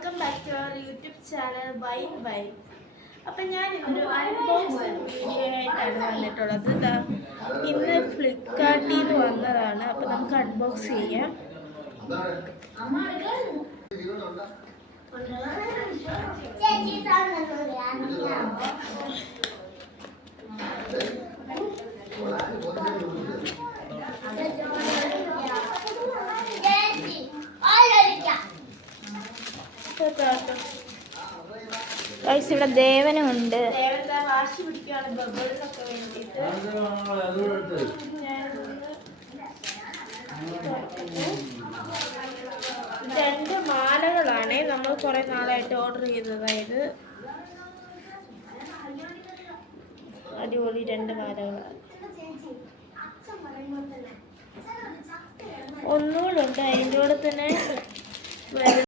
Welcome back to our YouTube channel wine wine. അപ്പം ഞാൻ ഇന്നൊരു അൺബോക്സിങ് വീഡിയോ ആയിട്ടാണ് വന്നിട്ടുള്ളത്. ഇന്ന് ഫ്ലിപ്കാർട്ടിൽ നിന്ന് വന്നതാണ്. അപ്പം നമുക്ക് അൺബോക്സ് ചെയ്യാം. ഇവിടെ ദേവനുണ്ട്. വാശി പിടിക്കുകയാണ് ബബിൾസൊക്കെ വേണ്ടിയിട്ട്. രണ്ട് മാലകളാണ് നമ്മൾ കുറെ നാളായിട്ട് ഓർഡർ ചെയ്തതായത്. അടിപൊളി രണ്ട് മാലകളാണ്. ഒന്നുകൂടെ ഉണ്ട് അതിൻ്റെ കൂടെ തന്നെ